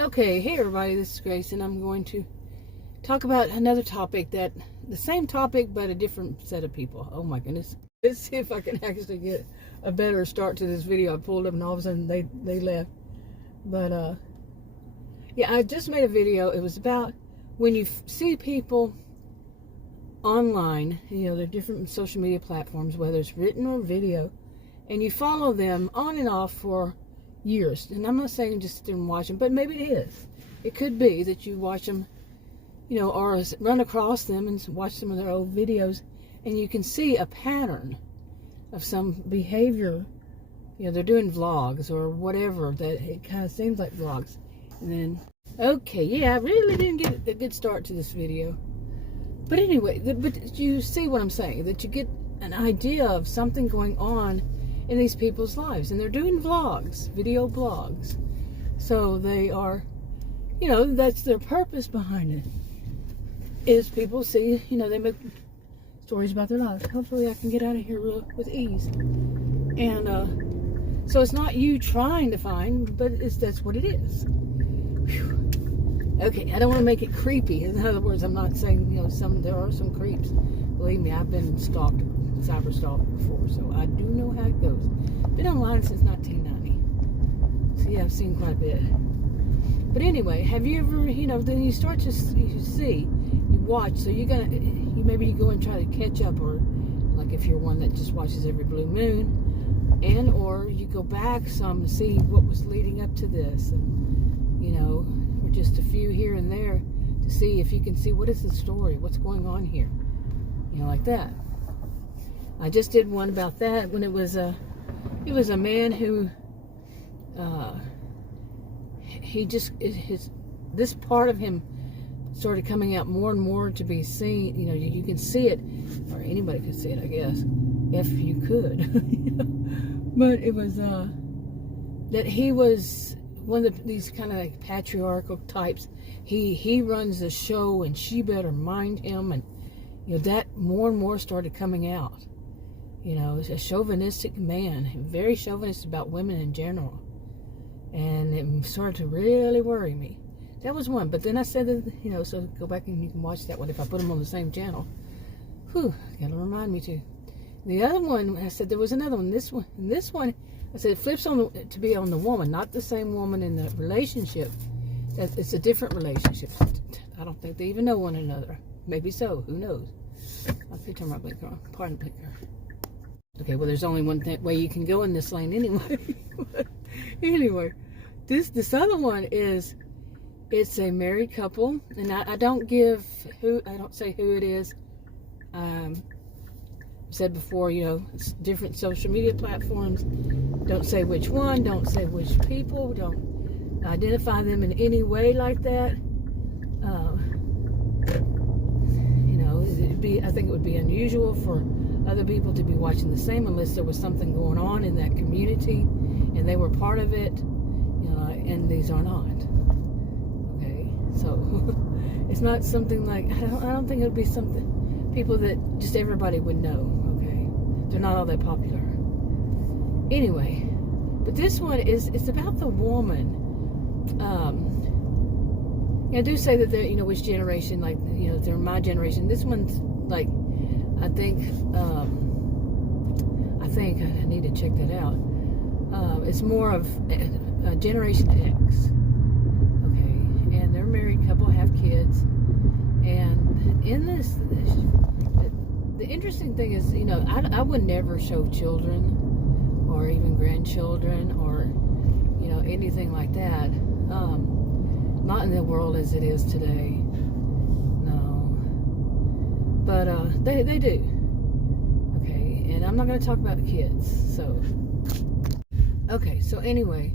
Okay, hey everybody, this is Grace, and I'm going to talk about another topic the same topic, but a different set of people. Oh my goodness. Let's see if I can actually get a better start to this video. I pulled up and all of a sudden they left. But, yeah, I just made a video. It was about when you see people online, they're different social media platforms, whether it's written or video, and you follow them on and off for years. And I'm not saying just sit there and watch them, but maybe it is. It could be that you watch them, or run across them and watch some of their old videos, and you can see a pattern of some behavior. They're doing vlogs or whatever, that it kind of seems like vlogs. And then, okay, yeah, I really didn't get a good start to this video. But anyway, but you see what I'm saying, that you get an idea of something going on in these people's lives, and they're doing vlogs, video blogs. So they are, that's their purpose behind it, is people see, they make stories about their lives. Hopefully I can get out of here with ease. And so it's not you trying to find, but that's what it is. Whew. Okay, I don't want to make it creepy. In other words, I'm not saying, there are some creeps. Believe me, I've been stalked, cyber stalked before, so I do know how it goes. Been online since 1990. So yeah, I've seen quite a bit. But anyway, have you ever, then you start to see, you watch, so maybe you go and try to catch up, or like if you're one that just watches every blue moon, or you go back some to see what was leading up to this, and, or just a few here and there to see if you can see what is the story, what's going on here, like that. I just did one about that when it was a man who, this part of him started coming out more and more to be seen. You can see it, or anybody could see it, I guess, if you could. But it was that he was one of these kind of like patriarchal types. He runs the show, and she better mind him, and that more and more started coming out. A chauvinistic man, very chauvinistic about women in general, and it started to really worry me. That was one. But then I said that, so go back and you can watch that one if I put them on the same channel. Whew, gotta remind me to. The other one, I said there was another one. This one, I said it flips to be on the woman, not the same woman in the relationship. It's a different relationship. I don't think they even know one another. Maybe so. Who knows? I'll turn my blinker on. Pardon the blinker. Okay, well, there's only one way you can go in this lane anyway. Anyway, this other one is, it's a married couple, and I don't say who it is. I said before, it's different social media platforms. Don't say which one. Don't say which people. Don't identify them in any way like that. I think it would be unusual for other people to be watching the same, unless there was something going on in that community and they were part of it, and these are not. Okay, so it's not something like, I don't think it would be something people that just everybody would know. Okay, they're not all that popular. Anyway, but this one it's about the woman. I do say that they're, which generation, like, they're my generation. This one's like, I think I need to check that out. It's more of Generation X. Okay, and they're a married couple, have kids, and in this, the interesting thing is, I would never show children or even grandchildren or anything like that. Not in the world as it is today. No. But they do. Okay, and I'm not going to talk about kids. So, okay, so anyway,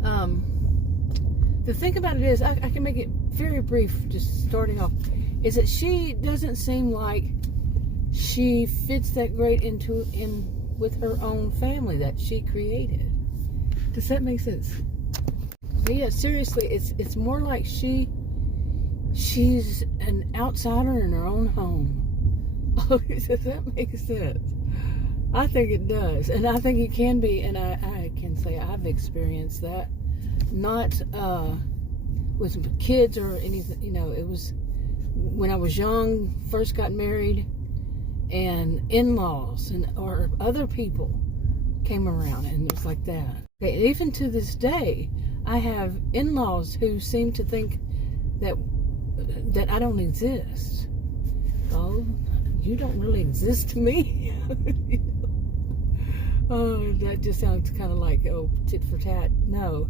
the thing about it is, I can make it very brief, just starting off, is that she doesn't seem like she fits that great in with her own family that she created. Does that make sense? But yeah, seriously, it's more like she's an outsider in her own home. Oh, does that make sense? I think it does, and I think it can be, and I can say I've experienced that. Not with kids or anything. You know, it was when I was young, first got married, and in-laws or other people came around, and it was like that. Okay, even to this day, I have in-laws who seem to think that I don't exist. Oh, you don't really exist to me. Oh, that just sounds kind of like, oh, tit for tat. No.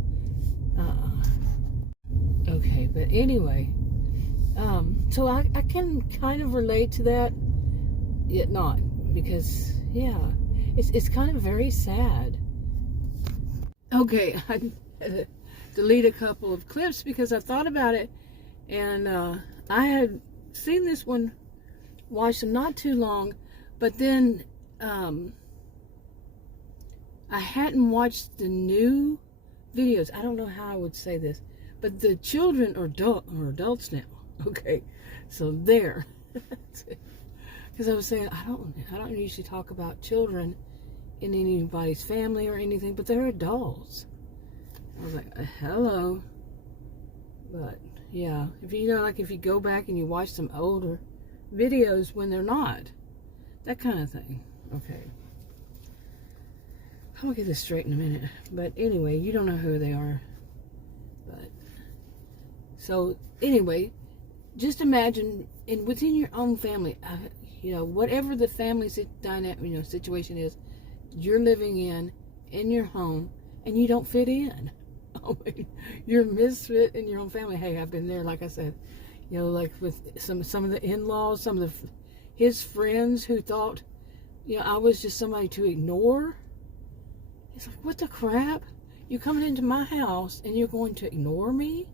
Okay, but anyway, so I can kind of relate to that, yet not, because yeah, it's kind of very sad. Okay, I had to delete a couple of clips because I thought about it, and I had seen this one, watched them not too long, but then I hadn't watched the new videos. I don't know how I would say this, but the children are adults now. Okay, so there. Because I was saying I don't usually talk about children in anybody's family or anything, but they're adults. I was like, hello. But yeah, if you know, like if you go back and you watch some older videos when they're not, that kind of thing. Okay. I'll get this straight in a minute. But anyway, you don't know who they are. But so anyway, just imagine within your own family, you know, whatever the family situation is, you're living in your home, and you don't fit in. Oh, you're a misfit in your own family. Hey, I've been there, like I said, you know, like with some of the in-laws, some of his friends who thought, you know, I was just somebody to ignore. It's like, what the crap? You coming into my house and you're going to ignore me?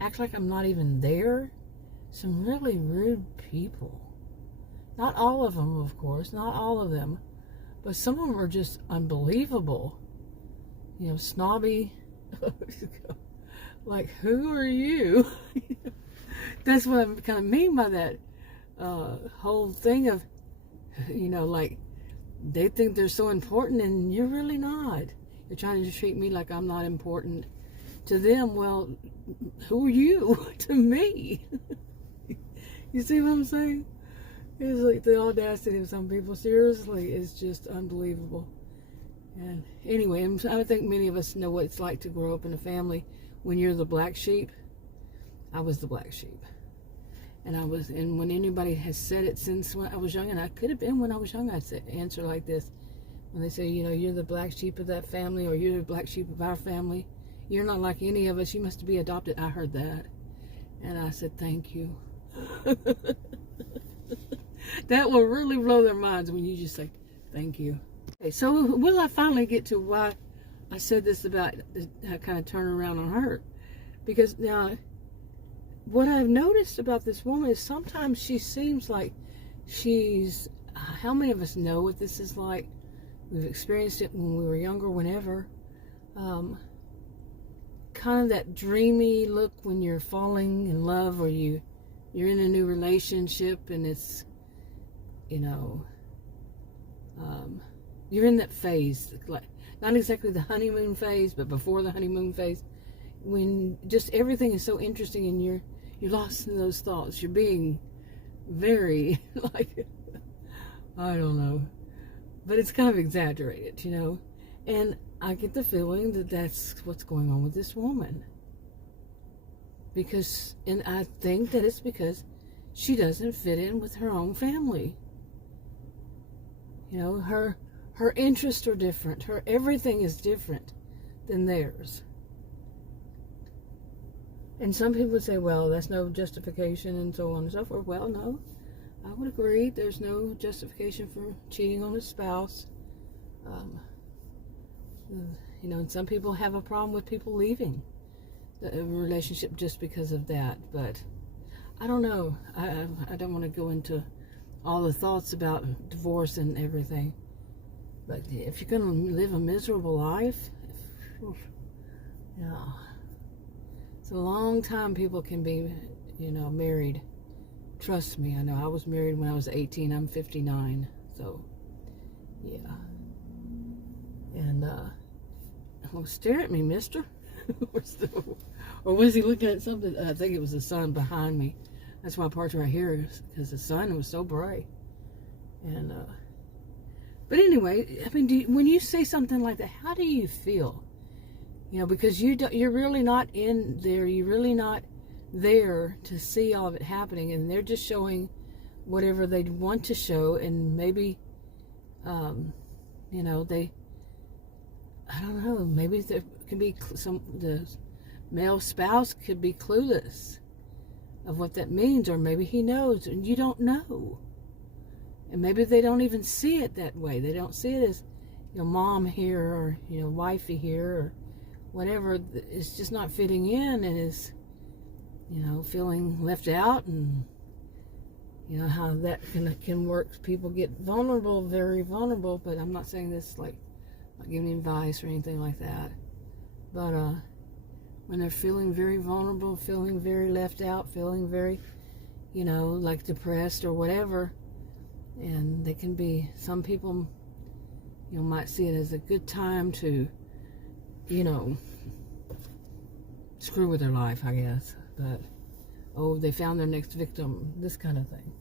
Act like I'm not even there? Some really rude people. Not all of them, of course, not all of them, but some of them are just unbelievable. You know, snobby. Like, who are you? That's what I kind of mean by that whole thing of, you know, like, they think they're so important and you're really not. You're trying to treat me like I'm not important to them. Well, who are you to me? You see what I'm saying? It's like the audacity of some people. Seriously, is just unbelievable. And anyway, I think many of us know what it's like to grow up in a family when you're the black sheep. I was the black sheep. And when anybody has said it since when I was young, and I could have been when I was young, I'd answer like this. When they say, you know, you're the black sheep of that family, or you're the black sheep of our family, you're not like any of us, you must be adopted. I heard that. And I said, thank you. That will really blow their minds when you just say, thank you. Okay, so will I finally get to why I said this about how kind of turn around on her? Because now, what I've noticed about this woman is sometimes she seems like she's, how many of us know what this is like? We've experienced it when we were younger, whenever. Kind of that dreamy look when you're falling in love, or you're in a new relationship, and it's, you know, you're in that phase, like not exactly the honeymoon phase, but before the honeymoon phase, when just everything is so interesting and you're lost in those thoughts. You're being very, like, I don't know, but it's kind of exaggerated, you know. And I get the feeling that that's what's going on with this woman. And I think that it's because she doesn't fit in with her own family. You know, her interests are different. Her everything is different than theirs. And some people would say, well, that's no justification and so on and so forth. Well, no, I would agree. There's no justification for cheating on a spouse. You know, and some people have a problem with people leaving the relationship just because of that. But I don't know. I don't want to go into all the thoughts about divorce and everything. But if you're going to live a miserable life, yeah. It's a long time people can be, you know, married. Trust me, I know. I was married when I was 18. I'm 59. So, yeah. And, well, stare at me, mister. Or was he looking at something? I think it was the sun behind me. That's why parts right here, because the sun was so bright. And, but anyway, I mean, when you say something like that, how do you feel? You know, because you're really not in there. You're really not there to see all of it happening. And they're just showing whatever they want to show. And maybe, you know, I don't know, maybe there can be the male spouse could be clueless of what that means, or maybe he knows and you don't know. And maybe they don't even see it that way. They don't see it as, you know, mom here, or, you know, wifey here, or whatever. It's just not fitting in, and is, you know, feeling left out. And you know how that can work. People get vulnerable, very vulnerable. But I'm not saying this like, not giving advice or anything like that. But when they're feeling very vulnerable, feeling very left out, feeling very, you know, like depressed or whatever, and they can be, some people, you know, might see it as a good time to, you know, screw with their life, I guess. But, oh, they found their next victim, this kind of thing.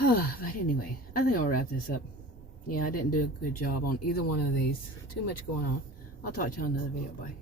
But anyway, I think I'll wrap this up. Yeah, I didn't do a good job on either one of these. Too much going on. I'll talk to you on another video. Bye.